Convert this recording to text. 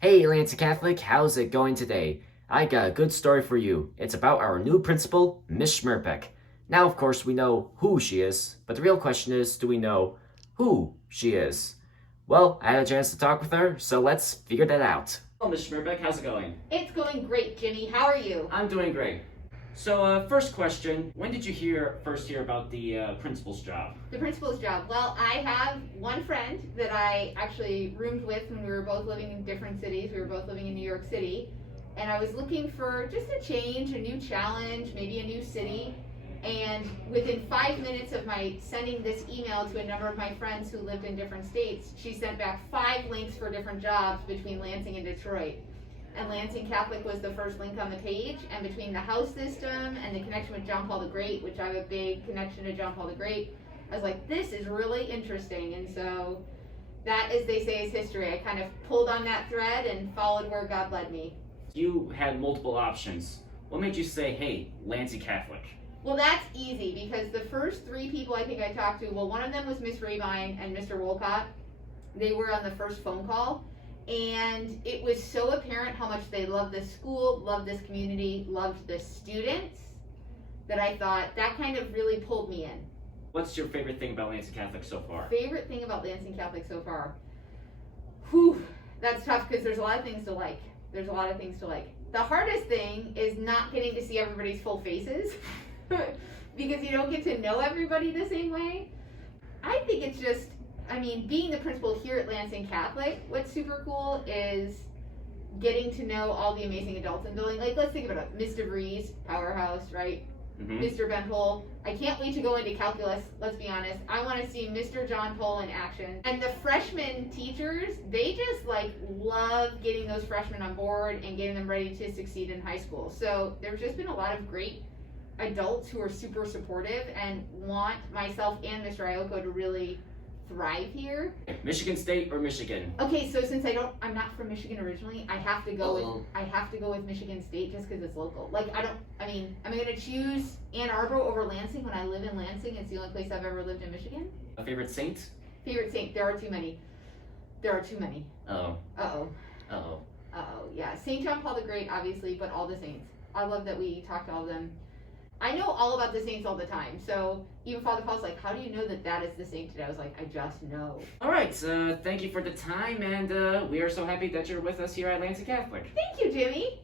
Hey, Lansing Catholic, how's it going today? I got a good story for you. It's about our new principal, Ms. Schmerbeck. Now, of course, we know who she is, but the real question is, do we know who she is? Well, I had a chance to talk with her, so let's figure that out. Hello, Ms. Schmerbeck, how's it going? It's going great, Jimmy. How are you? I'm doing great. So, first question, when did you first hear about the principal's job? The principal's job. Well, I have one friend that I actually roomed with when we were both living in different cities. We were both living in New York City. And I was looking for just a change, a new challenge, maybe a new city. And within 5 minutes of my sending this email to a number of my friends who lived in different states, she sent back 5 links for different jobs between Lansing and Detroit. And Lansing Catholic was the first link on the page, and between the house system and the connection with John Paul the Great, which I have a big connection to John Paul the Great, I was like, this is really interesting. And so that, as they say, is history. I kind of pulled on that thread and followed where God led me. You had multiple options. What made you say, hey, Lansing Catholic? Well, that's easy because the first 3 people I think I talked to, well, one of them was Miss Rabine and Mr. Wolcott. They were on the first phone call. And it was so apparent how much they loved this school, loved this community, loved the students, that I thought that kind of really pulled me in. What's your favorite thing about Lansing Catholic so far? Favorite thing about Lansing Catholic so far? Whew, that's tough because there's a lot of things to like. There's a lot of things to like. The hardest thing is not getting to see everybody's full faces because you don't get to know everybody the same way. I think it's just, being the principal here at Lansing Catholic, what's super cool is getting to know all the amazing adults in the building. Like, let's think about it. Ms. DeVries, powerhouse, right? Mm-hmm. Mr. Benpole. I can't wait to go into calculus, let's be honest. I want to see Mr. John Pole in action. And the freshman teachers, they just love getting those freshmen on board and getting them ready to succeed in high school. So there's just been a lot of great adults who are super supportive and want myself and Mr. Ioko to really thrive here. Michigan State or Michigan? Okay, so since I'm not from Michigan originally, I have to go with Michigan State just because it's local. Am I gonna choose Ann Arbor over Lansing when I live in Lansing? It's the only place I've ever lived in Michigan. A favorite saint? Favorite saint? There are too many. Uh-oh. Uh-oh. Uh-oh. Uh-oh, yeah. St. John Paul the Great, obviously, but all the saints. I love that we talk to all of them. I know all about the saints all the time, so even Father Paul's like, how do you know that is the saint today? I was like, I just know. All right, thank you for the time, and we are so happy that you're with us here at Lansing Catholic. Thank you, Jimmy.